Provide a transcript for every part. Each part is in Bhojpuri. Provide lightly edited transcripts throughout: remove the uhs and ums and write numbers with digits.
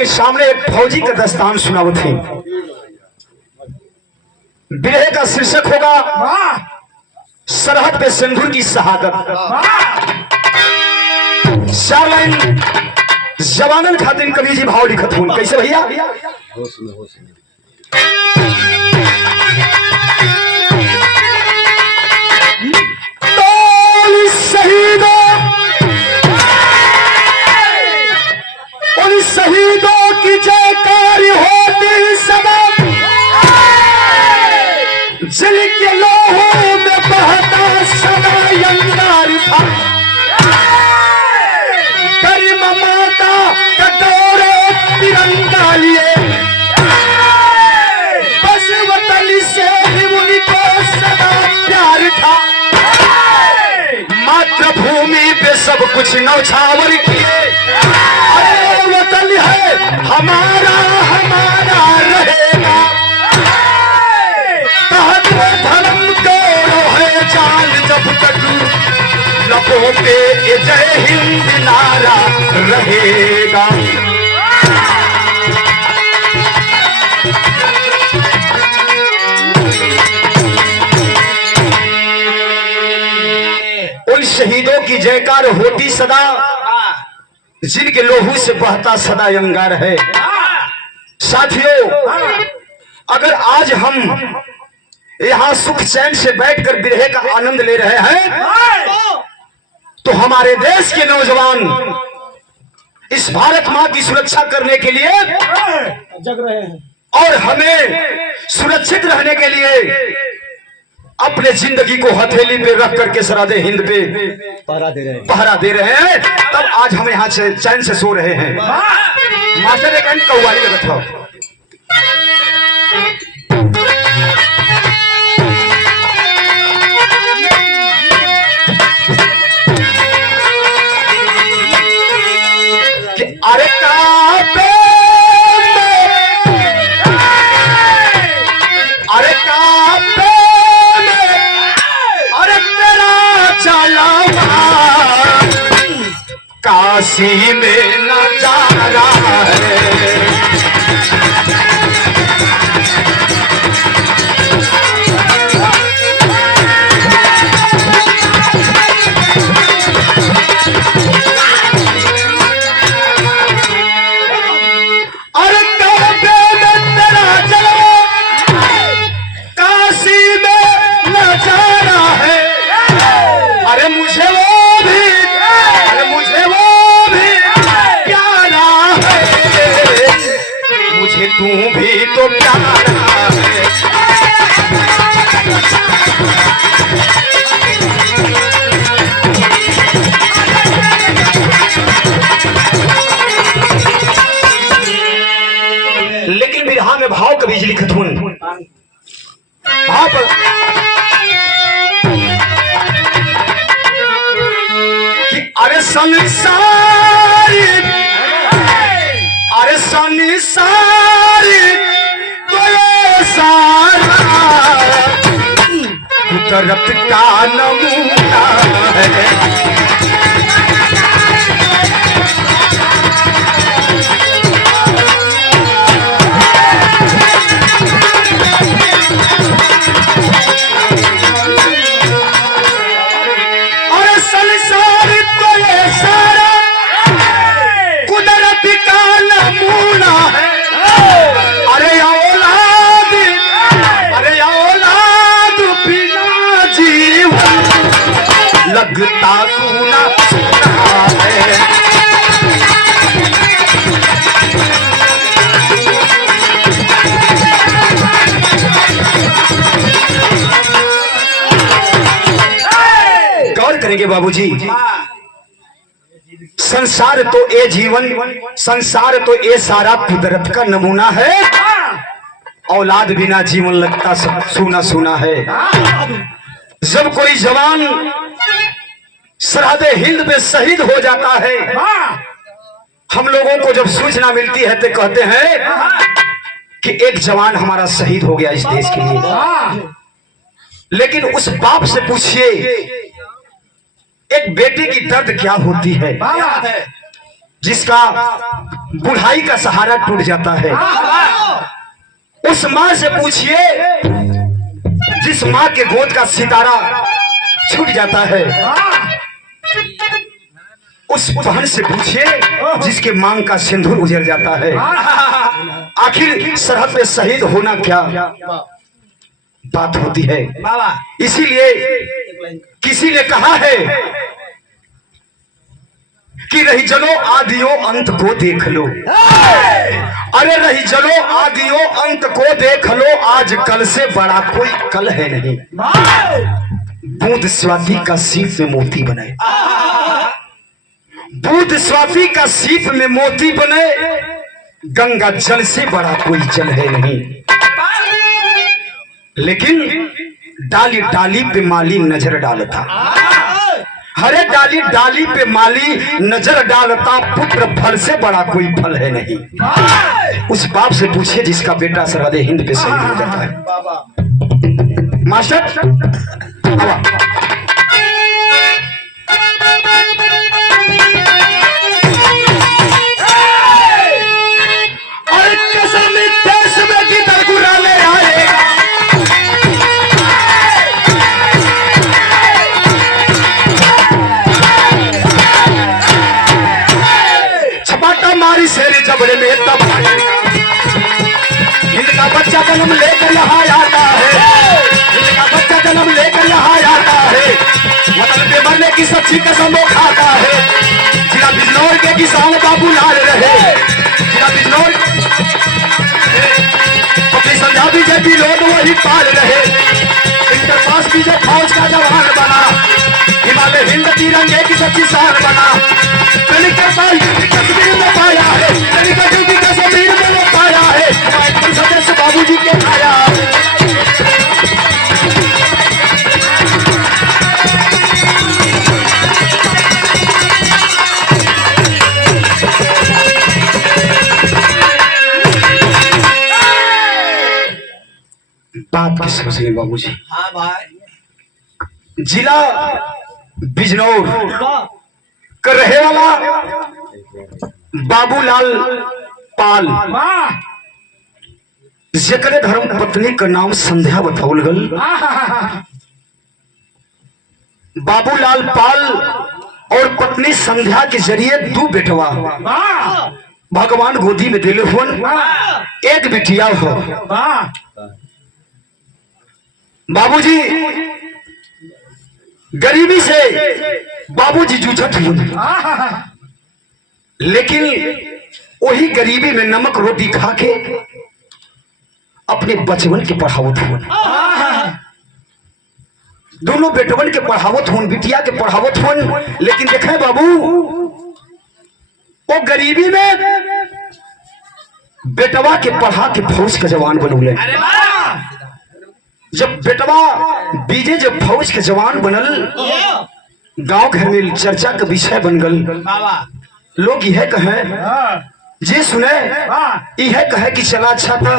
के सामने एक फौजी का दस्तान सुनाओ थे। बिरहे का शीर्षक होगा सरहद पे सिंदूर की शहादत। 4 लाइन जवानन खातिर कवि जी भाव लिखत हूं। कैसे भैया? शहीदों की जयकार होती सदा, जिनके लोहों में बहता सदा अंगार था। गरिम माता कटोरे तिरंगा लिए, बस वतन से ही उनको सदा प्यार था। मातृभूमि पे सब कुछ नौछावर किए, वतन है हमारा हमारा रहेगा। धर्म को है जान जब तक लबों पे जय हिंद नारा रहेगा। उन शहीदों की जयकार होती सदा, जिनके लोहू से बहता सदा अंगार है। साथियों, अगर आज हम यहाँ सुख चैन से बैठकर बिरहे का आनंद ले रहे हैं, तो हमारे देश के नौजवान इस भारत माँ की सुरक्षा करने के लिए जग रहे हैं और हमें सुरक्षित रहने के लिए अपने जिंदगी को हथेली पे रख करके सरादे हिंद पे पहरा दे रहे हैं। तब आज हम यहाँ से चैन से सो रहे हैं। मास्टर एक कव्वाली लगा था। अरे काबे अरे काबे अरे तेरा चलावा काशी में नजारा है। तू भी तो प्यारा है। लेकिन बिरहा में भाव कभी लिखत हूं। भाव पर कि अरे संसार, अरे संसार तो ये सारा कुदरत का नमूना है। अरे संसार तो ये सारा कुदरत का नमूना है। अरे औलाद बिना जीवन लगता सुना सुना है। गौर करेंगे बाबूजी, संसार तो ये जीवन, संसार तो ये सारा कुदरत का नमूना है। औलाद बिना जीवन लगता सूना सूना है। जब कोई जवान सरहदे हिंद पे शहीद हो जाता है, हम लोगों को जब सूचना मिलती है तो कहते हैं कि एक जवान हमारा शहीद हो गया इस देश के लिए। लेकिन उस बाप से पूछिए एक बेटे की दर्द क्या होती है। जिसका बुढ़ाई का सहारा टूट जाता है, उस माँ से पूछिए जिस माँ के गोद का सितारा छूट जाता है, उस बहन से पूछिए जिसके मांग का सिंदूर उजड़ जाता है। आखिर सरहद पे शहीद होना क्या बात होती है। इसीलिए किसी ने कहा है कि रही जलो आदियो अंत को देख लो। अरे रही जलो आदियो अंत को देख लो, आज कल से बड़ा कोई कल है नहीं। बूंद स्वाति का सीप में मोती बने, बूंद स्वाति का सीप में मोती बने, गंगा जल से बड़ा कोई जल है नहीं। लेकिन डाली डाली पे माली नजर डालता, हरे डाली डाली पे माली नजर डालता, पुत्र फल से बड़ा कोई फल है नहीं। उस बाप से पूछिए जिसका बेटा सरहद हिंद पे शहीद हो जाता है। मास्टर अरे कसम देश में किधर गुराले आएगा, हमारी शेर जबड़े में तब इनका बच्चा जन्म लेकर यहाँ आता है, इनका बच्चा जन्म लेकर यहाँ आता है, वतन पे मरने की सच्ची कसम वो खाता है। जिला बिजनौर के किसान बाबू लाल रहे, जिला बिजनौर अपनी संध्या बीजेपी लोग वही पाल रहे। इंटर पास बीजे फौज का जवान बना, हिमालय हिंद तिरंगे की सच्ची शान बना। कश्मीर में पाया है, कश्मीर में वो पाया है, सदस्य बाबूजी के आया। बात की समझिए बाबूजी। हाँ भाई। जिला बिजनौर का रहे वाला बाबूलाल पाल, जेकरे धर्म पत्नी का नाम संध्या बताउल गल। बाबूलाल पाल और पत्नी संध्या के जरिए दो बेटवा भगवान गोदी में दिले हुन, एक बिटिया हो। बाबूजी गरीबी से बाबूजी जूझत हुए, लेकिन वही गरीबी में नमक रोटी खा के अपने बचवन के पढ़ावत हुए। दोनों बेटवन के पढ़ावत हुन, बिटिया के पढ़ावत हुन। लेकिन देखे बाबू, वो गरीबी में बेटवा के पढ़ा के फौज का जवान बनौले। जब बेटवा बीजे जब फौज के जवान बनल, गांव घर में चर्चा का विषय बन गल। लोग यह कहे जे सुने, यह कहे कि चला अच्छा था,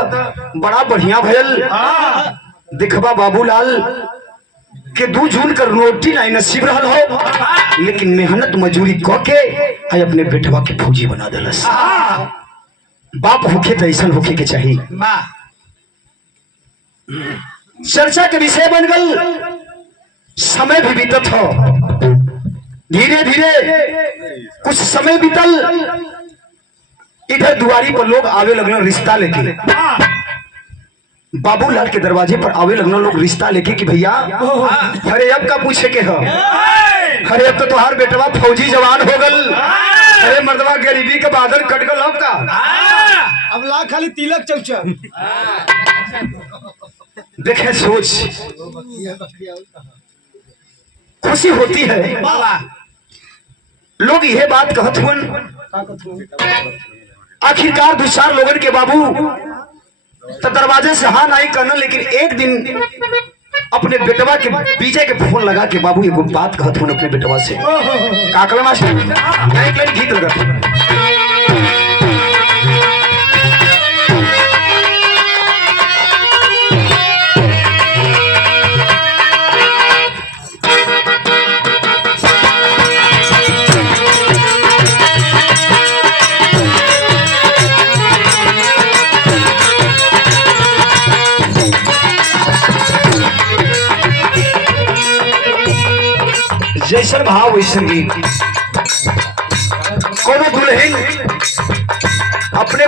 बड़ा बढ़िया भयल। देखबा बाबूलाल के 2 जून का रोटी नहीं नसीब रहल हो, लेकिन मेहनत मजूरी क के अपने बेटवा के फौजी बना दिलस। बाप होके तो ऐसा होके के चाहिए। चर्चा के विषय बन गल। समय भी बीतत हो, धीरे धीरे कुछ समय बीतल। इधर दुआरी पर लोग आवे लगना रिश्ता लेके, बाबूलाल के दरवाजे पर आवे लगना लोग रिश्ता लेके कि भैया अरे अब का पूछे के हो, अरे अब तो तुम्हार बेटवा फौजी जवान हो गल, अरे मर्दवा गरीबी का बादल कट गल। अब का अब ला खाली तिलक चौचा। देखे सोच खुशी होती है। लोग यह बात कहत हुन, आखिरकार 2-4 लोगन के बाबू तो दरवाजे से हाँ नहीं करना। लेकिन एक दिन अपने बेटवा के पीछे के फोन लगा के बाबू एगो बात कहत हुन अपने बेटवा से। काकला मास्टर एक लाइन गीत लगा। जैसन भाव वैसन गीत। कोनो दुल्हन अपने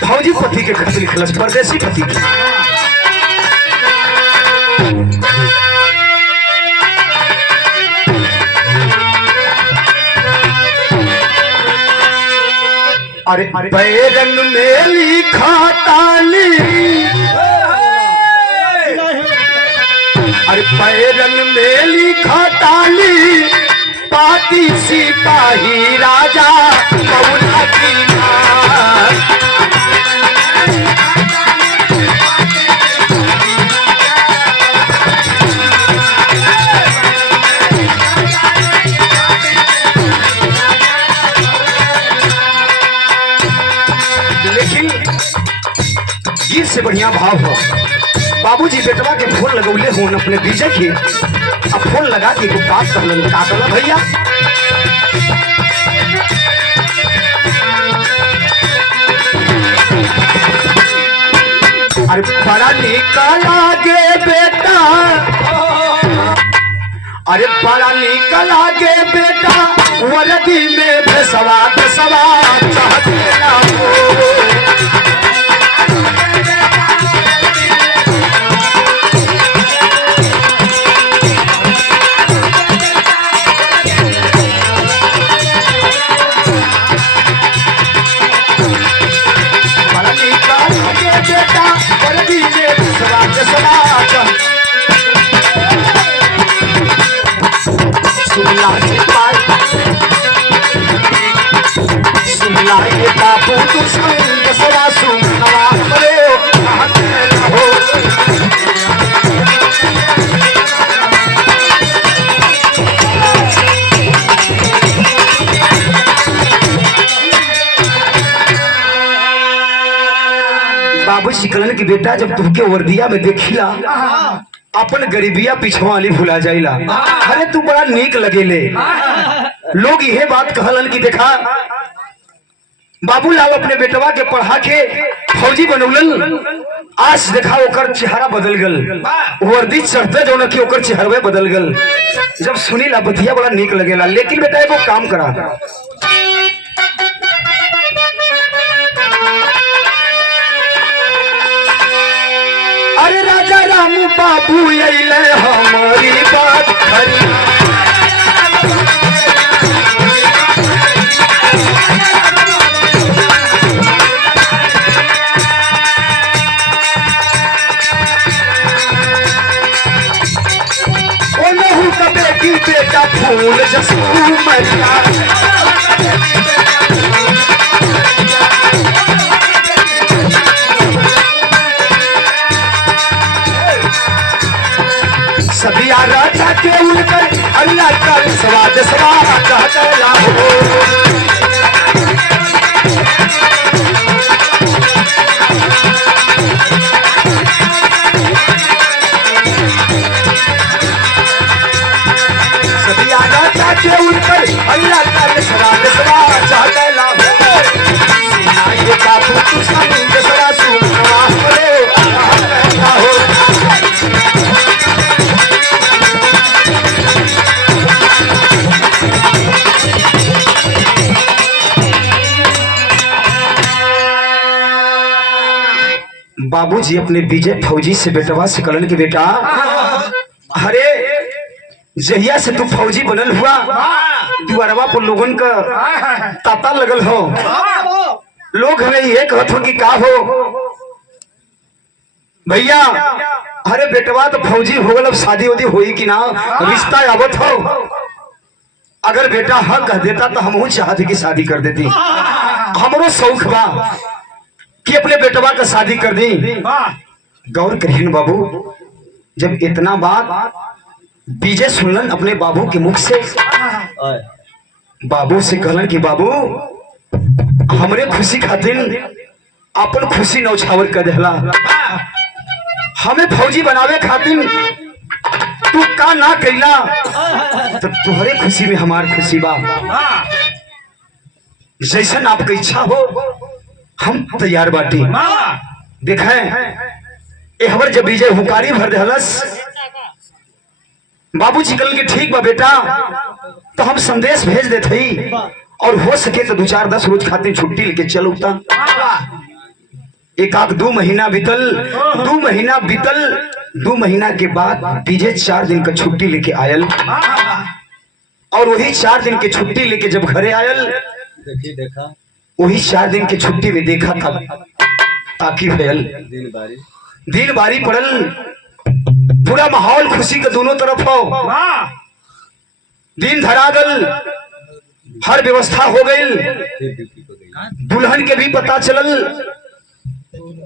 फौजी पति के खत लिखलस, परदेसी पति के। अरे पैरन में लिखा ताली, अरे पैरन में लिखा ताली, पाती सिपाही राजा मौला की नार। लेकिन गीत से बढ़िया भाव हो। बाबूजी बेटवा के फोन लगौले होन अपने विजय के, अब फोन लगा के बात कहलन, का कहला भैया? अरे बड़ा निकाला गे बेटा, अरे बड़ा निकाला गे बेटा, वर्दी में भेसवा भेसवा चाहते ना हो। बाबू तू संग सवा सुनवा रे हो। बाबू शिकलन की बेटा, जब तुमके वर्दिया में देखिला अपन गरीबिया पिछवा वाली भुला जाइला। अरे तू बड़ा नीक लगेले। लोग यह बात कहलन कि देखा बाबूलाल अपने बेटवा के पढ़ा के फौजी बनौलन, आज देखा ओकर चेहरा बदल गल, वर्दी चढ़ते जो न कि ओकर चेहरवे बदल गल। जब सुनी ला बतिया बड़ा नीक लगेला। लेकिन बेटा एगो काम करा, अरे राजा राम बाबू अइले हमारी बात खरी। बेटी बेटा फूल जसू मरिया, सभी राजा के उनकर अल्लाह का स्वाद स्वाद कहला हो। के उनकर अल्लाह का स्वाद स्वाद कहला हो। सुनाइए बाबू तू संग सवा सुनवा रे हो। बाबूजी अपने विजय फौजी से बेटवा से कहलन कि बेटा, अरे जहिया से तू फौजी बनल हुआ, दुआरवा पर लोगन का ताता लगल हो। लोग हमें ये कहत हो कि का हो भैया, अरे बेटवा तो फौजी हो गल, अब शादी उदी हुई कि ना, रिश्ता आवत हो। अगर बेटा हाँ कह देता तो हम चाहते कि शादी कर देती। हमरो शौक बा कि अपने बेटवा का शादी कर दी। गौर करिए बाबू, जब इतना बात विजय सुनलन अपने बाबू के मुख से, बाबू से कहलन कि बाबू हमरे खुशी खातिर अपन खुशी नौछावर कर देला। हमें फौजी बनावे खातिर तू का ना कैला, तो तुम्हारे खुशी में हमार खुशी बा। जैसन आपकी इच्छा हो हम तैयार बाटी। देखें हमारे जब विजय हुकारी भर दहलस, बाबू जी कल के ठीक बा बेटा, तो हम संदेश भेज देते ही और हो सके तो 2-4-10 रोज खातिर छुट्टी लेके चल उठता। एक आध 2 महीना बीतल, 2 महीना के बाद बीजे 4 दिन का छुट्टी लेके आयल और वही 4 दिन के छुट्टी लेके जब घरे आयल देखा वही 4 दिन के छुट्टी में देखा था ताकि भयल दिन बारी पड़ल, पूरा माहौल खुशी के दोनों तरफ हो, दिन धरा गल, हर व्यवस्था हो गई। दुल्हन के भी पता चलल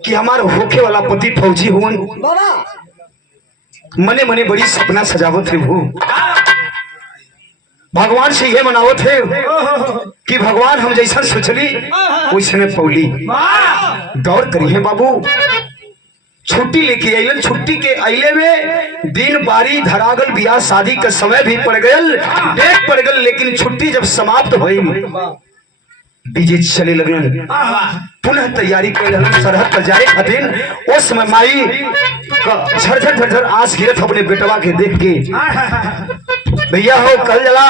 कि हमार होके वाला पति फौजी हुवन। मने मने बड़ी सपना सजावत है वो, भगवान से यह मनावत है कि भगवान हम जैसा सोचली वैसे पौली। गौर करिए बाबू, छुट्टी लेके आइलन, छुट्टी के अइले में दिन बारी धरागल, बियाह शादी का समय भी पड़ गयल, डेट पड़ गल, लेकिन छुट्टी जब समाप्त हुई बीजे चले लगलन, पुनः तैयारी कर सरहद पर जाए खातिर। उस समय माई का झरझर झरझर आंस गिरत अपने बेटवा के देख के। भैया हो कल जला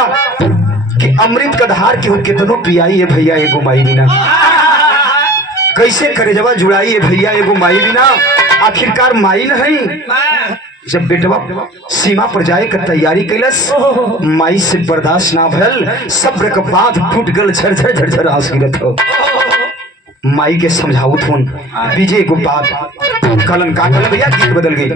कि अमृत का धार के हो कितनो पियाई है भैया एगो माई बिना, कैसे करे जवा जुड़ाई है भैया एगो माई बिना। आखिरकार माई नहीं, जब बेटवा सीमा पर जाए का तैयारी कैलस, माई से बर्दाश्त ना भल, सब्र का बात टूट गल, झरझर झरझर आंस गिरत हो। माई के समझावत हुन विजय को बात कलन का कल भैया गीत बदल गई।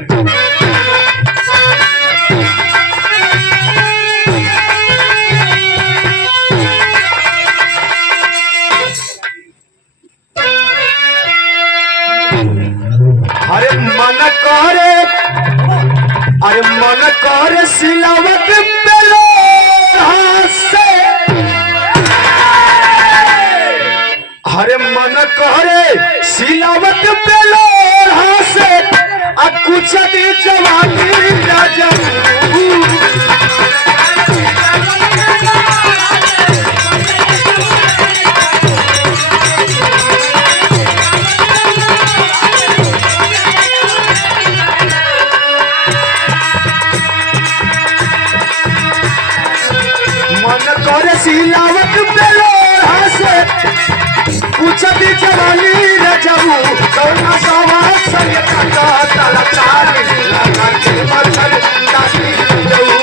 अरे मन करे, अरे मन करे सिलावट पेलो से, अरे मन करे सिलावट पेलो से, अब कुछ भी जवानी ना जाऊं। सिलावट पेलो से कुछ भी जवानी न जाऊं, कौना सवाल संग का तला चाली लगा के मचल ताकि जाऊं।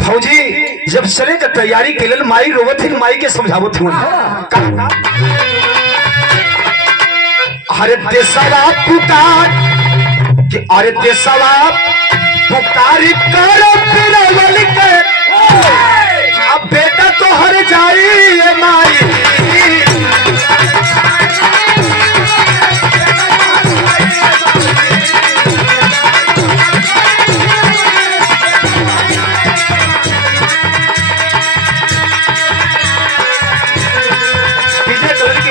फौजी जब चले का तैयारी के लिए माई रोवत है, माई के समझावत हूँ। अरे देशवा पुकार, अरे देशवा पुकारी कर पिरवल के, अब बेटा तो हर जाई माई।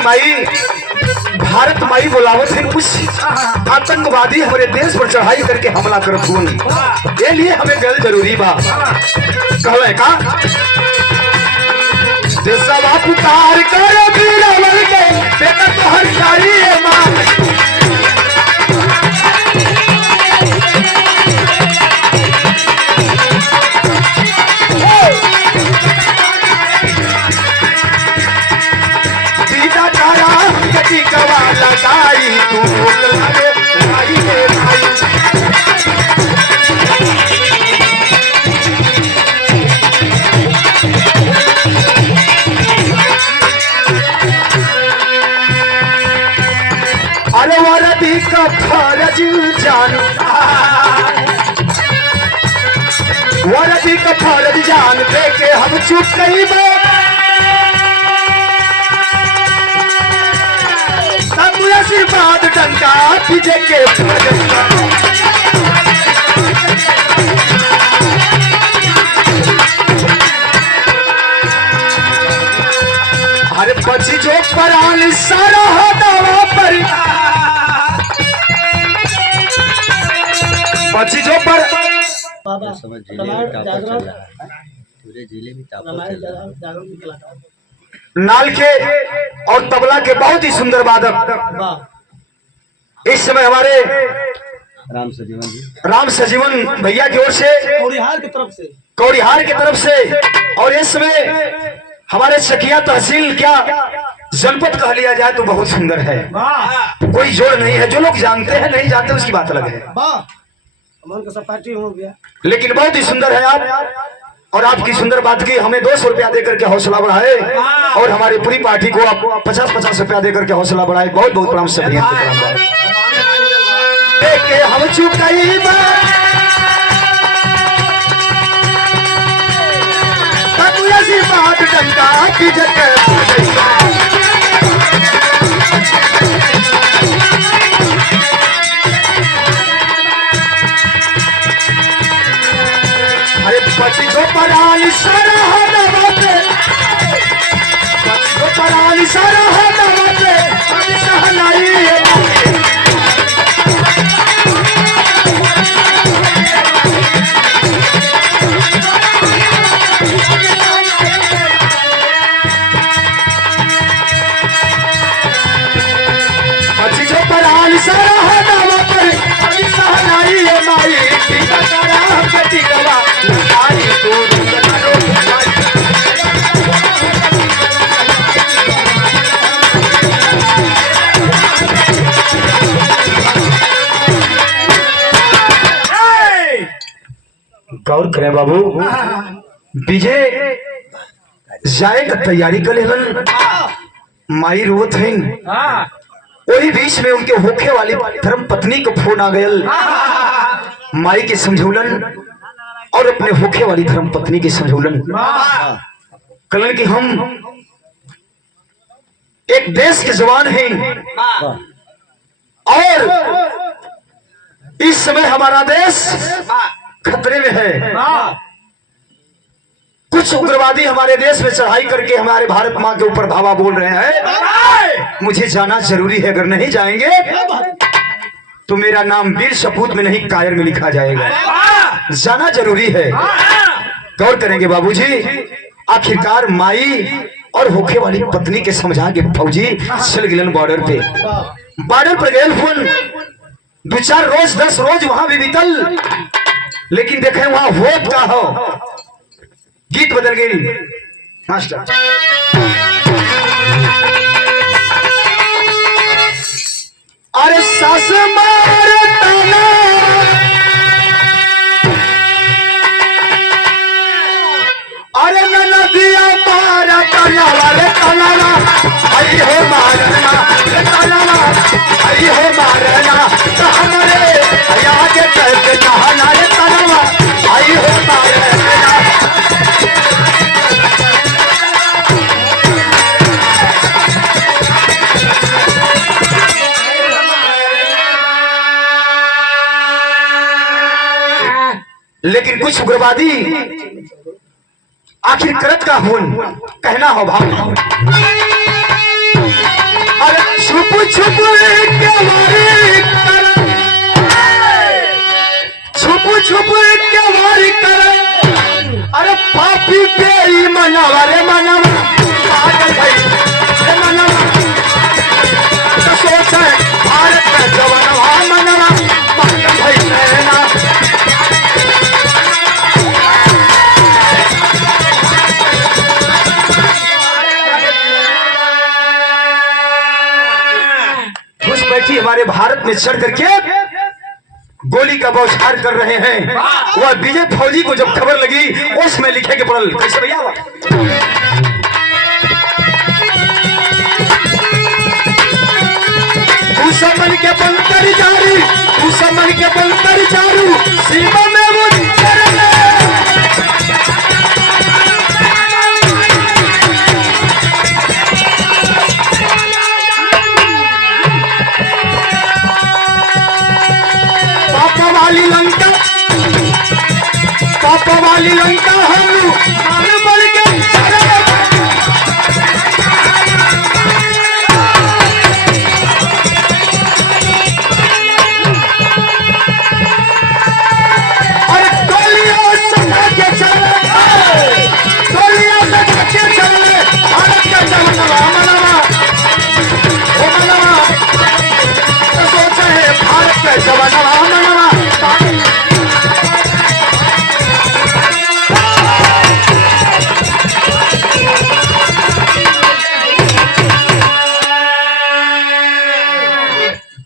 माई भारत माई बुलावत है, कुछ आतंकवादी हमारे देश पर चढ़ाई करके हमला करत हुए, ये लिए हमें गल जरूरी बा। कहले का देशवा पुकार कर बीरवल के, बेटा तो हर जाई है मां। लगाई तू भाई रे भाई, अरे वरदी का फर्ज जान, वरदी का फर्ज जान दे के हम चुप नहीं बे, आशीर्वाद डंका विजय के। अरे बची जो परान सारा हो दावा पर, बची जो पर जिले में पूरे जिले में नाल के और तबला के बहुत ही सुंदर वादक वाह इस समय हमारे राम सजीवन जी राम सजीवन भैया की ओर से कौड़िहार की तरफ से कौड़िहार की तरफ से, और इस समय हमारे चकिया तहसील क्या जनपद कह लिया जाए तो बहुत सुंदर है, वाह कोई जोड़ नहीं है। जो लोग जानते हैं नहीं जानते उसकी बात अलग है, वाह मन का सपाटी हो गया। लेकिन बहुत ही सुंदर है आप, और आपकी सुंदर बात की हमें 200 रुपया देकर के हौसला बढ़ाए, और हमारी पूरी पार्टी को आप 50-50 रुपया देकर के हौसला बढ़ाए। बहुत बहुत प्रणाम से भैया के प्रणाम। के हम चुकाई बात डंडा की जगह अरे पची जो पराली सारा है नवाते, पची जो पराली सारा है नवाते, अभी सहनाई है पची जो पराली सारा है नवाते, अभी सहनाई है माई टीका करा कटी गवा नारी तू करो गौर करें बाबू, विजय जाए का तैयारी कर लेलन, माई रोत है। वही बीच में उनके होखे वाली धर्म पत्नी को फोन आ गयल, माई के समझौलन और अपने होखे वाली धर्म पत्नी के समझौलन। कलन कि हम एक देश के जवान हैं और इस समय हमारा देश खतरे में है। कुछ उग्रवादी हमारे देश में चढ़ाई करके हमारे भारत माँ के ऊपर धावा बोल रहे हैं। मुझे जाना जरूरी है, अगर नहीं जाएंगे तो मेरा नाम वीर सपूत में नहीं कायर में लिखा जाएगा। जाना जरूरी है। गौर करेंगे बाबूजी। आखिरकार माई और होखे वाली पत्नी के समझा के फौजी चल गिलन बॉर्डर पे। बॉर्डर पर गए फोन 2-4 रोज 10 रोज वहां भी बीतल, लेकिन देखे वहां होत का हो। गीत बदल गई मास्टर। अरे सास मार ताना, अरे नदिया मारा ताना वाले ताना, आई हो मारना ताना, आई हो मारना तो हमारे आगे करके नहाना रे ताना, आई हो मारना। लेकिन कुछ उग्रवादी आखिर करत का हुन कहना हो भाव। अरे छुप छुप के वारी कर, छुप छुप के वारी कर, अरे पापी पे मनवा रे मनवा पागल भाई रे मनवा तो सोच भारत का जवानवा मनवा पागल भाई रहना। बैठी हमारे भारत में चढ़ करके गोली का बौछार कर रहे हैं। वह विजय फौजी को जब खबर लगी उसमें लिखे के पड़ल कैसे भैया मन के बंतर जारी, मन के बंतर जारू सीमा में वो पापा वाली लंका हम बन के और गोलियों से भागे चले, गोलियों से भागे चले भारत का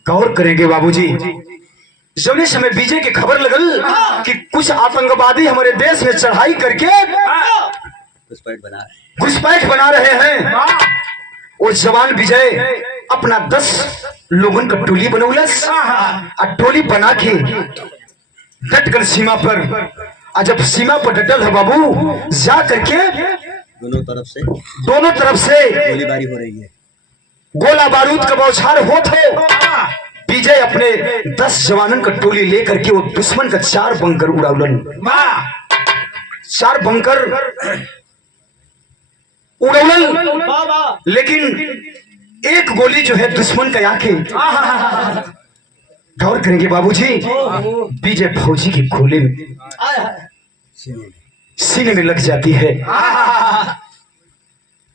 गौर करेंगे बाबूजी। जौने समय विजय की खबर लगल कि कुछ आतंकवादी हमारे देश में चढ़ाई करके घुसपैठ बना रहे हैं, और जवान विजय अपना 10 लोगन का टोली बनौलस, और टोली बना के डट कर सीमा पर, और जब सीमा पर डटल है बाबू, जा करके दोनों तरफ से गोलीबारी हो रही है, गोला बारूद का बौछार होत हो। विजय अपने 10 जवानों का टोली लेकर के वो दुश्मन का 4 बंकर उड़ावलन, 4 बंकर उड़ावलन, लेकिन एक गोली जो है दुश्मन का आके, गौर करेंगे बाबूजी, विजय फौजी के गोले में सीने में लग जाती है।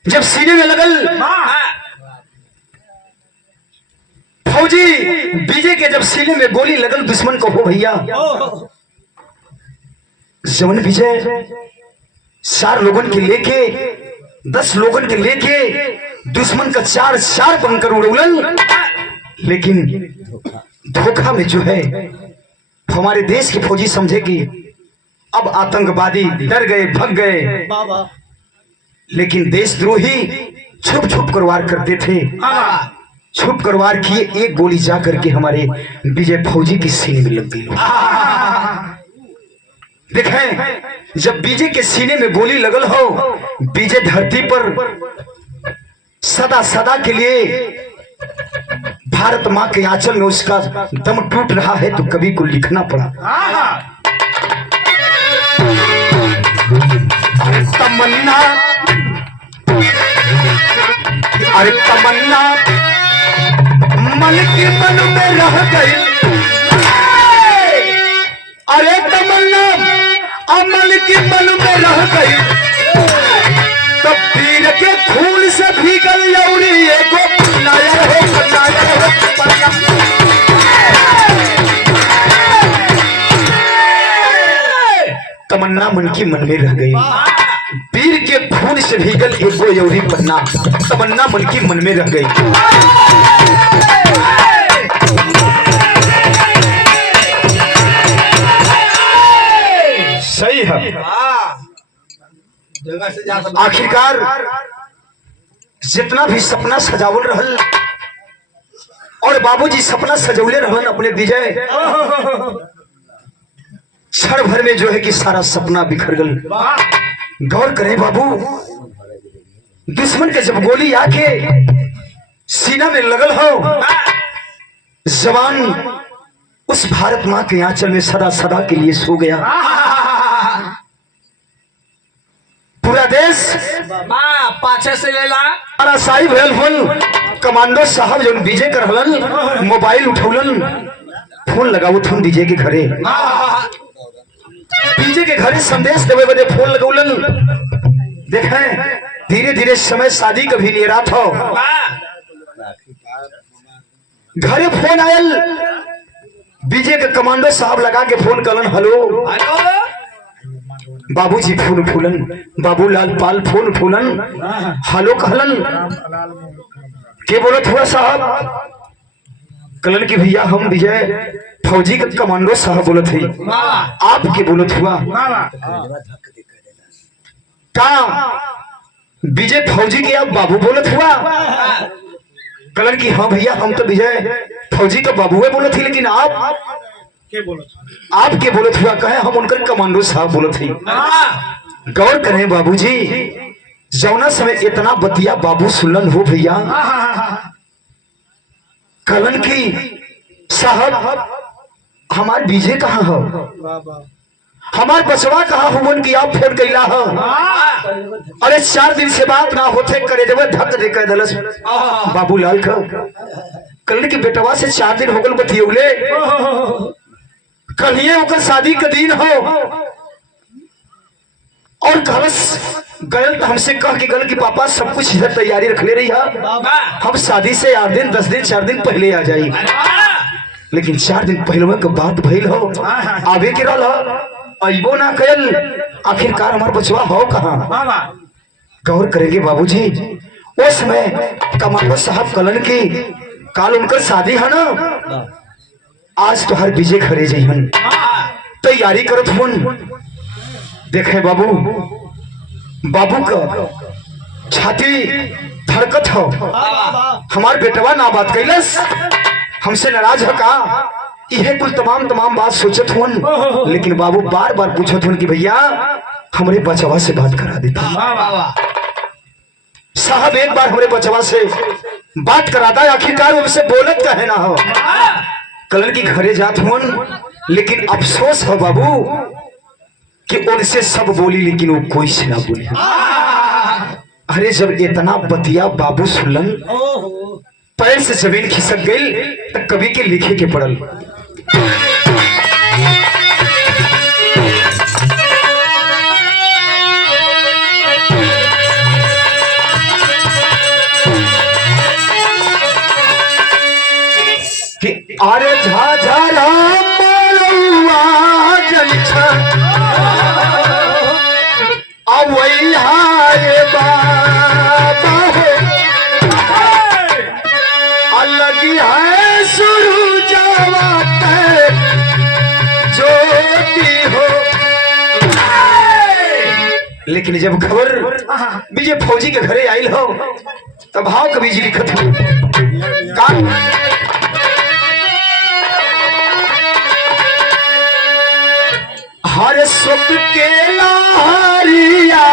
जब सीने में लगल, फौजी विजय के जब सीने में गोली लगल दुश्मन को, हो भैया जवन विजय 4 लोगन के लेके 10 लोगन के लेके दुश्मन का 4 बनकर उड़ौलन, लेकिन धोखा में जो है हमारे देश के फौजी समझे कि अब आतंकवादी डर गए, भग गए, लेकिन देशद्रोही छुप छुप कर वार करते थे। छुप कर वार किए, एक गोली जा करके हमारे विजय फौजी की सीने में लग गई। देखें, जब विजय के सीने में गोली लगल हो, विजय धरती पर सदा सदा के लिए भारत माँ के आंचल में उसका दम टूट रहा है, तो कवि को लिखना पड़ा। तमन्ना, अरे तमन्ना मन के मन में रह गई, अरे तमन्ना अमल के मन में रह गई, तब पीर के खून से भीगल यौरी एगो नायर हो, नायर हो, तमन्ना मन की मन में रह गई, पीर के खून से भीगल एगो यौरी पन्ना, तमन्ना मन की मन में रह गई। सही है। आखिरकार जितना भी सपना सजावल रहल, और बाबूजी सपना सजौले रहन अपने विजय, क्षण भर में जो है कि सारा सपना बिखर गल। गौर करें बाबू, दुश्मन के जब गोली आके सीना में लगल हो, जवान उस भारत माँ के आंचल में सदा सदा के लिए सो गया। पूरा देश पाछे से लेला सारा साहिब हेल्पफुल कमांडो साहब जो विजय कर हलन, मोबाइल उठौलन, फोन लगाओ थुन विजय के घरे, विजय के घरे संदेश देवे बदे फोन लगौलन। देखें, धीरे धीरे समय शादी का भी नहीं रात हो, घरे फोन आयल, विजय के कमांडो साहब लगा के फोन कलन, हेलो बाबूजी फोन फूलन, बाबूलाल पाल फोन फूलन, हेलो कहलन, के बोलत हुआ साहब? कलन की भैया हम विजय फौजी का कमांडो साहब बोलत है, आप के बोलत हुआ? का विजय फौजी के आप बाबू बोलत हुआ? कलन की हाँ भैया हम तो विजय फौजी का बाबू है बोलत थी, लेकिन आप के बोलत हुआ? कहे हम उनकर कमांडो साहब बोलत थी। गौर करें बाबूजी, जौना समय इतना बतिया बाबू सुनलन हो भैया, कलन की साहब हमार विजय कहाँ हो, हमार बचवा कहाँ हुवन की आप फोन कैला हो? अरे 4 दिन से बात ना होते, करे देवे धक दे कह दलस बाबूलाल का। कलन की बेटवा से 4 दिन हो गल बतियौले, कल ये होकर शादी का दिन हो, और कलस गयल तो हमसे कह के गल की पापा सब कुछ इधर तैयारी रख ले रही है, हम शादी से 8 दिन 10 दिन 4 दिन पहले आ जाई, लेकिन 4 दिन पहले का बात भइल हो, आवे के रहल अइबो ना कयल, आखिरकार हमार बचवा हो कहाँ? गौर करेंगे बाबूजी, उस समय कमांडो साहब कलन की काल उनकर शादी है ना, आज तो हर विजय खड़े जइहन तैयारी करत हुन। देखे बाबू, बाबू का छाती धड़कत हो, हमार बेटवा ना बात कैलस, हमसे नाराज है का, यह कुल तमाम बात सोचत हुन। लेकिन बाबू बार बार पूछत हुन कि भैया हमरे बचवा से बात करा देता साहब, एक बार हमरे बचवा से बात कराता, आखिरकार उनसे बोलत कहे ना हो। कलन की घरे जात हुन, लेकिन अफसोस हो बाबू कि उनसे सब बोली लेकिन वो कोई से ना बोली। अरे जब इतना बतिया बाबू सुनलन, पैर से जमीन खिसक गई, तो कवि के लिखे के पड़ल। कि अरे झाझरा मरुआ जलछा अवैहारे बाबा अलग है सुरुजवा के ज्योति हो। लेकिन जब खबर विजय फौजी के घरे आयल हो, तब भाव कवि जी लिखत हो का, हर सुख के लारिया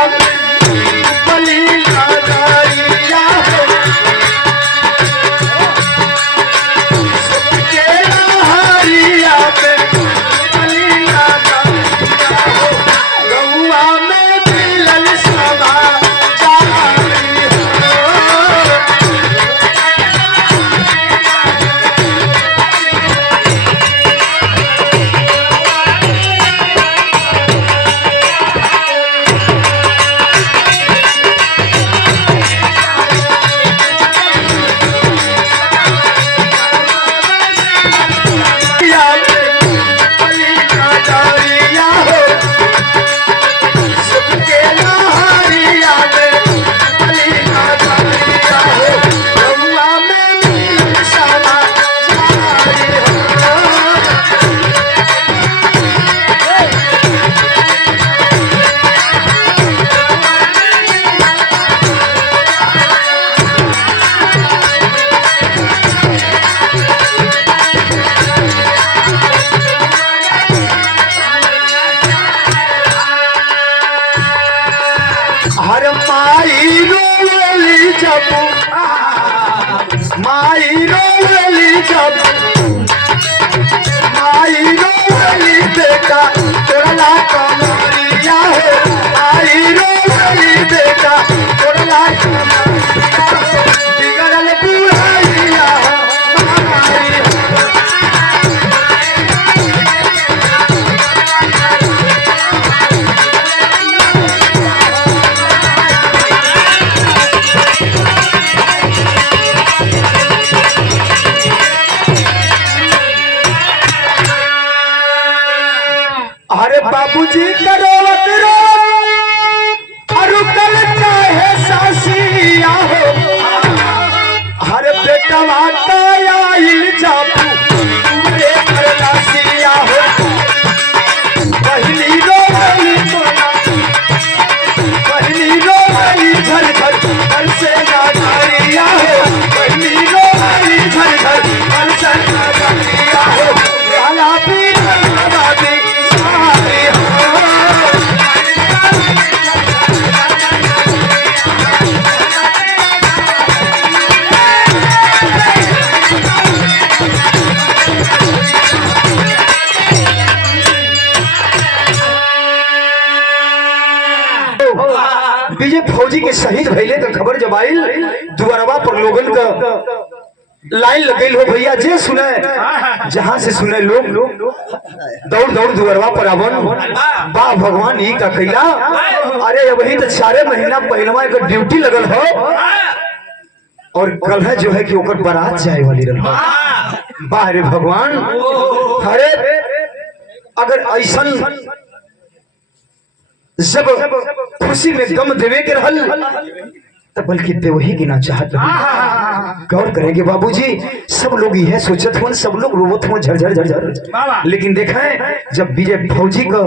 बली लगारिया हो, सुख के लारिया बली लगारिया हो, गौआ में मिलन सभा जारी हो। माई रोवली जब, माई रोवली बेटा तोरला कमरिया हो, माई रोवली बेटा तोरला कमरिया हो, बिगड़ल बुढ़ैया माई हो। अरे बाबूजी करोवत रो अरुकल चाहे सासिया हो, हर बेटवा आइल जाबू पूरे खरदासिया हो, पहली रोवली तोला, पहली रोवली झरझर घर से नारिया हो, पहली रोवली झरझर घर से नारिया हो, लाला भी बाबी सारी हो। विजय फौजी के शहीद भइले तो खबर जब आइल, दुआरवा पर लोगन का लाइन लग गई हो। भैया जे सुने, जहां से सुने लोग दौड़ दौड़ दुआरवा पर आवन, वाह भगवान ई का कैला। अरे वही तो 4 महीना पहलवा एक ड्यूटी लगल हो, और कल है जो है कि ओकर बारात जाए वाली रह। वाह रे भगवान। अरे अगर ऐसा जब खुशी में गम देवे के रहल, तब बल्कि देवही की ना चाहत गौर करेंगे बाबूजी। सब लोग यह सोचत हो, सब लोग रोवत हो झरझर झरझर। लेकिन देखें जब विजय फौजी को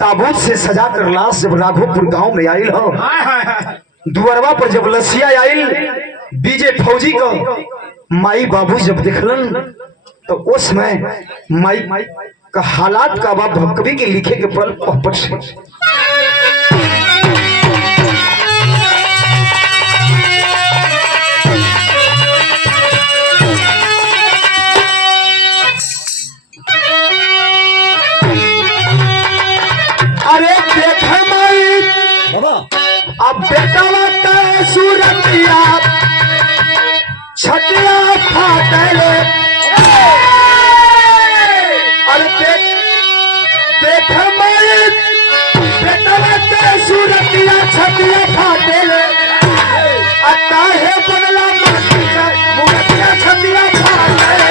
ताबूत से सजा कर लाश जब राघोपुर गांव में आयल हो, दुअरवा पर जब लसिया आयल विजय फौजी को माई बाबू जब देखलन तो उस समय माई का हालात का बाप कवि के लिखे के पल पहपट से अरे देख माई अब बेटा का सूरतिया छटिया फाटले। अरे देख माई बेटा का सूरतिया छटिया फाटले। अता है बनला माटी का मूर्तिया छटिया फाटले।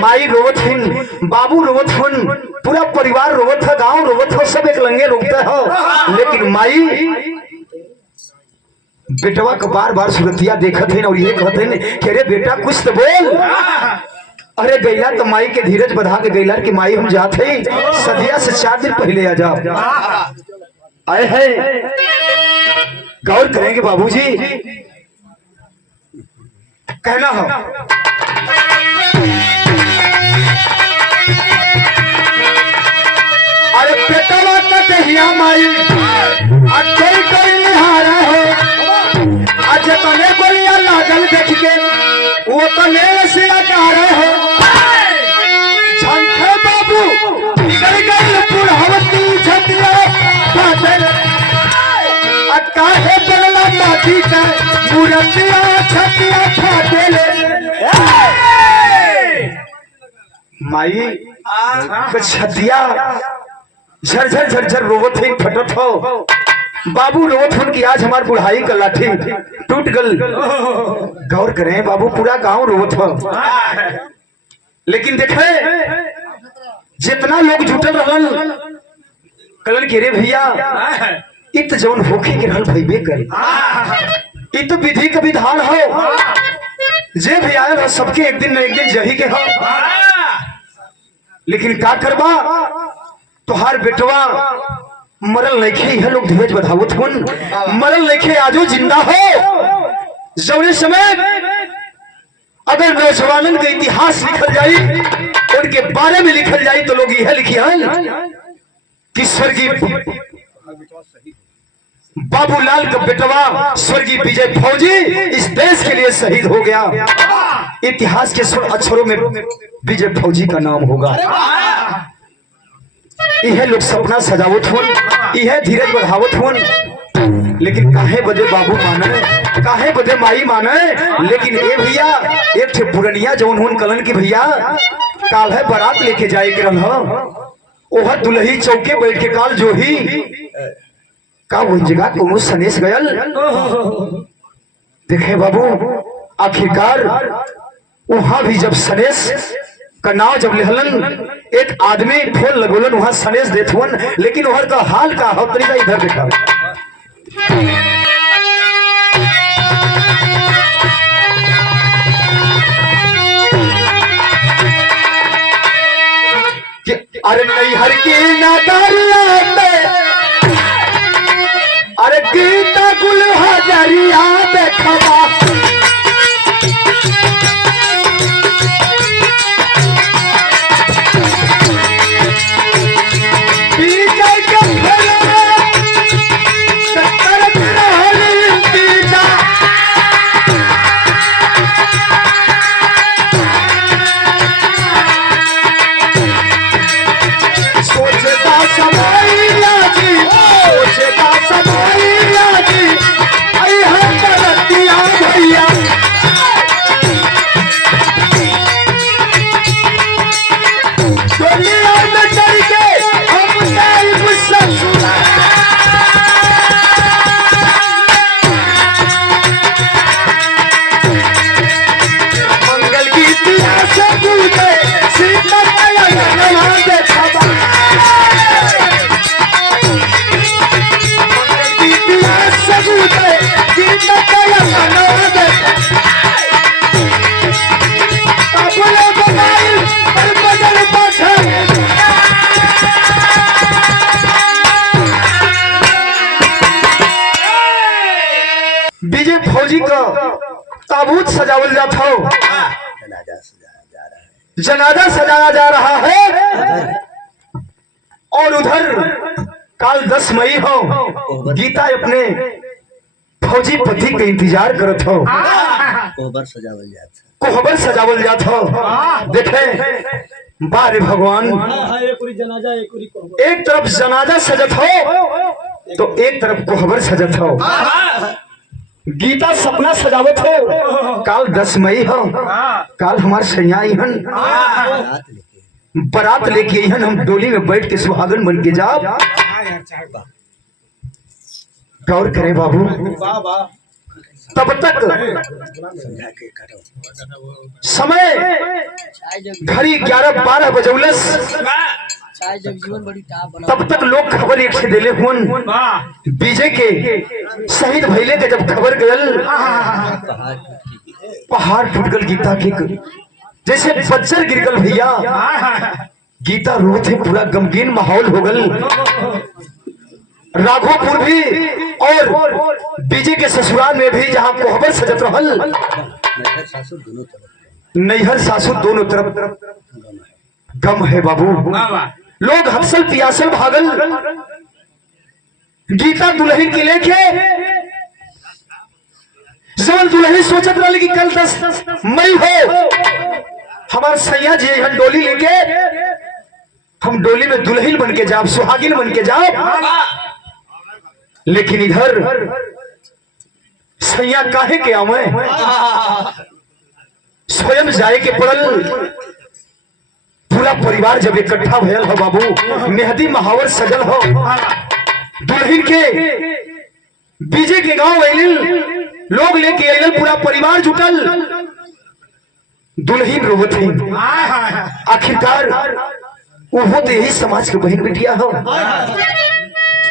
माई रोवत हिन, बाबू रोवत हुन, पूरा परिवार रोवत है, गांव रोवत हो, सब एक लंगे रोकता हो। लेकिन माई बेटवा को बार बार सूरतिया देखत है और ये कहते हैं कि अरे बेटा कुछ तो बोल। अरे गैला तो माई के धीरज बढ़ा के गैला कि माई हम जाते हैं सदिया से 4 दिन पहले आ जाओ। आए हैं गौर करेंगे बाबूजी, कहना हो अरे बेटवा कहिया माई कोई कोई निहारा है। आज तने गोलियां लागल देख के वो तने से आकार है। झंखे बाबू निकल गई पुरहवती झटिया फाटल। काहे बनला माटी का मूर्तिया छटिया फाटल। माई छतिया झरझर झरझर रोवत है फटत हो। बाबू रोवत हो कि आज हमार बुढ़ाई का लाठी टूट गल। गौर करें बाबू पूरा गांव रोवत हो। लेकिन देखे जितना लोग जुटल रहल कलन के रे भैया इत जौन होके के रहल भइबे करे। इत विधि का विधान हो, जे भी आयल हो सबके एक दिन न एक दिन जही के हो। लेकिन का करबा तोहार बेटवा मरल नइखे, यह लोग धीरज बधावत हुन। मरल नइखे, आजो जिंदा हो। जौने समय अगर नौजवानन के इतिहास लिखल जाई, उनके बारे में लिखल जाई तो लोग यह लिखियन कि स्वर्गीय बाबूलाल का बेटवा स्वर्गीय विजय फौजी इस देश के लिए शहीद हो गया। इतिहास के अक्षरों में विजय फौजी का नाम होगा। यह लोग सपना सजावत हुन, यह धीरज बढ़ावत हुन। लेकिन काहे बदे बाबू माने, काहे बदे माई माने। लेकिन ए भैया एक ठे पुरनिया जौन हुन कलन की भैया काल है बारात लेके जाए के रह ओह दुल्ही चौके बैठ के काल जो ही का वो जगह कोनो सनेस गयल। देखे बाबू आखिरकार वहां भी जब सनेस का नाव जब लेहलन एक आदमी फोन लगोलन वहां सनेस देथवन। लेकिन वहर का हाल का हो तरीका इधर देखा कि अरे नहीं हर की नगरिया में अरे गीता गुल हजरिया देखवा। भैया ताबूत सजावल जात हो, जनाजा सजाया जा रहा है। जनाजा सजाया जा रहा है, और उधर काल 10 मई हो, गीता अपने फौजी पति के इंतजार करत हो, कोहबर सजावल जाता है। कोहबर सजावल जात हो। देखे बारे भगवान, एक तरफ जनाजा सजत हो तो एक तरफ कोहबर सजत हो। गीता सपना सजावत हो, काल 10 मई हो, काल हमार सैया इहन रात लेके बारात लेके इहन, हम डोली में बैठ के सुहागन बन के जाब। गौर करें बाबू, तब तक समझा के करो। समय घड़ी 11-12 बजौलस, तब तक लोग खबर एक से देले हुन विजय के शहीद भइले के। जब खबर गयल, पहाड़ टूट गल गीता के, जैसे बज्जर गिर गल भैया। गीता रोते, पूरा गमगीन माहौल हो गल। राघोपुर भी और विजय के ससुराल में भी, जहाँ कोहबर सजत रहल, नैहर सासुर दोनों तरफ नैहर सासुर दोनों तरफ गम है बाबू। लोग हसल पियासल भागल, गीता दुल्हन के लेके। जवन दुल्हन सोचत रही कि कल 10 मई हो, हमार सैया जी हम डोली लेके, हम डोली में दुल्हन बन के जाब, सुहागिन बन के जाब। लेकिन इधर सैया काहे के आवे, स्वयं जाए के पड़ल। पूरा परिवार जब इकट्ठा भयल हो बाबू, मेहदी महावर सजल हो, दुल्हन के विजय के गांव अइल, लोग लेके अइल, पूरा परिवार जुटल। दुल्हन रोवत है, आखिरकार वो तो यही समाज के बहन बिटिया हो,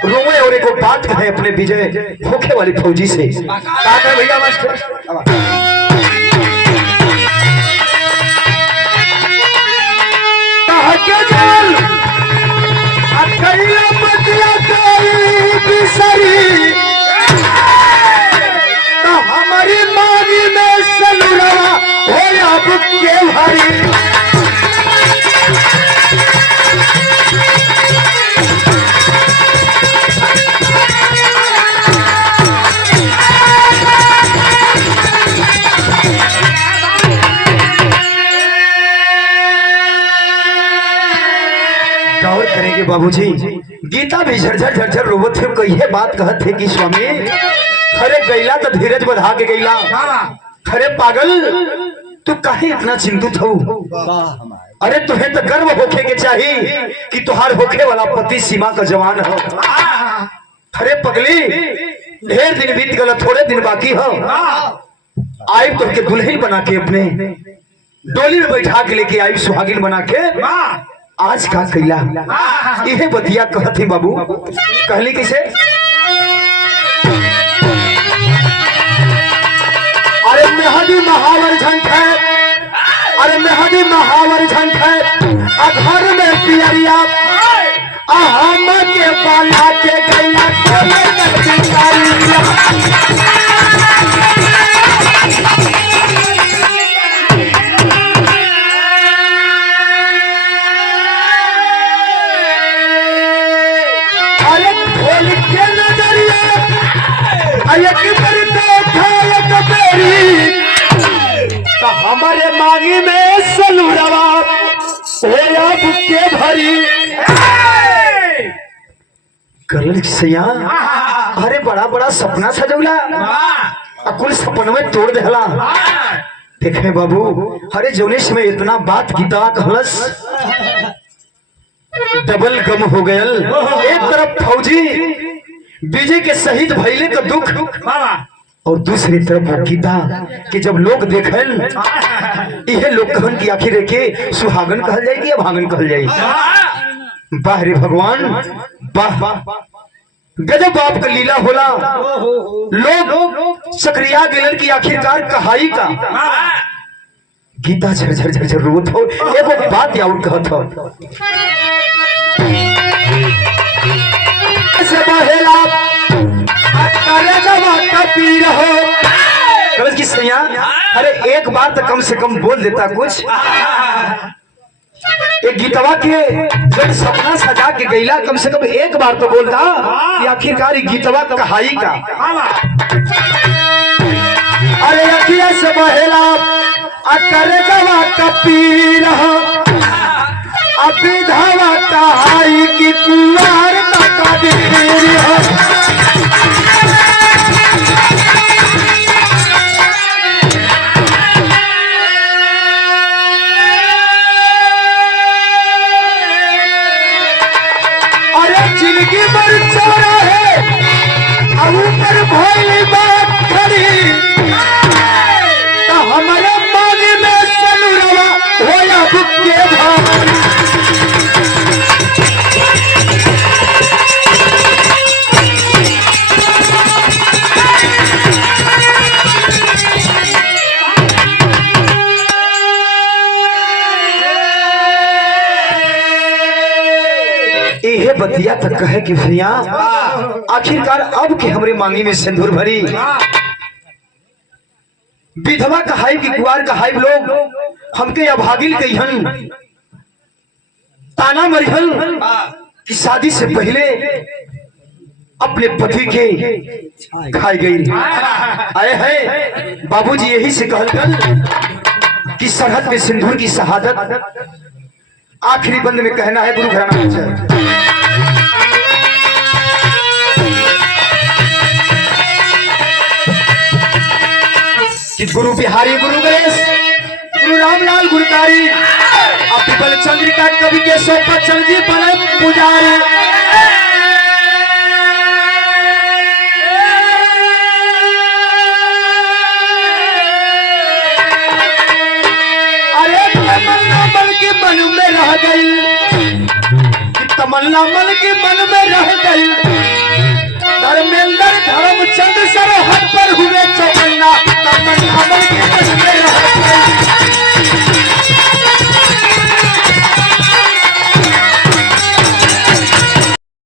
रोवे और एक बात कहे अपने विजय होखे वाली फौजी से। का कहे भैया मास्टर? के जल अकैला बतिया कई बिसरी, तो हमारी मांगी में सनुरा हो अब के भरी। गौर करेंगे बाबूजी, गीता भी झरझर झरझर रोवत थे, कहिए बात कहत थे कि स्वामी अरे गैला तो धीरज बढ़ा के गैला, अरे पागल तू काहे इतना चिंतित हो? अरे तुम्हें तो गर्व होखे के चाहिए कि तुहार होखे वाला पति सीमा का जवान हो। अरे पगली, ढेर दिन बीत गया, थोड़े दिन बाकी हो, आई तो के दुल्हन बना के अपने डोली में बैठा के लेके आई, सुहागिन बना के। आज का कैला यह बतिया कहत है बाबू, कहली कैसे? अरे मेहदी महावर झंख है, अरे मेहदी महावर झंख है, घर में पियरिया हम के पाला के गैया तो हमारे मांगी में सलूरवा अब के भरी। करल सैया, अरे बड़ा बड़ा सपना सजौला, कुल सपन में तोड़ देला। देखे बाबू, अरे जोनेश में इतना बात गीता कहलस, डबल गम हो गयल। एक तरफ फौजी विजय के शहीद भइले का दुख, और दूसरी तरफ वो गीता कि जब लोग देखल, यह लोग कहन की आखिर के सुहागन कहल जाएगी या भागन कहल जाएगी। वाह रे भगवान, वाह गजब बाप का लीला होला। लोग सक्रिया गिलन की आखिरकार कहाई का। गीता झरझर झरझर रोत हो, एगो बात और कहत हो, से बहेला करे जवा का पीर हो, कलश की सैया, अरे एक बार तो कम से कम बोल देता कुछ। एक गीतवा के जब सपना सजा के गईला, कम से कम एक बार तो बोलता कि आखिरकार ये गीतवा कहाई का। अरे अखिया से बहेला अकर जवा कपी रहा, अभी धावा कहाई की कुंवार का देर है। जिंदगी भर चोरा है अब ऊपर भोली बात खड़ी, तो हमारे मांगे में सनुरवा होया भुक्के भाई। यह बतिया तक कहे कि भैया आखिरकार अब के हमरे मांगी में सिंदूर भरी, विधवा कहाई की कुआर कहाई लोग हमके अभागिल कहिहन, ताना मरिहन कि शादी से पहले अपने पति के खाई गई। आए हैं बाबूजी यही से कहल कि सरहद में सिंदूर की शहादत। आखिरी बंद में कहना है गुरु घराना कि गुरु बिहारी, गुरु गणेश, गुरु रामलाल गुरुकारी, पिपल चंद्रिका कवि के सोपत चंद्री बने पुजारी। अरे तमन्ना मन के मन में रह गई, तमन्ना मन के मन में रह गई, धर्मेंद्र धर्मचंद सर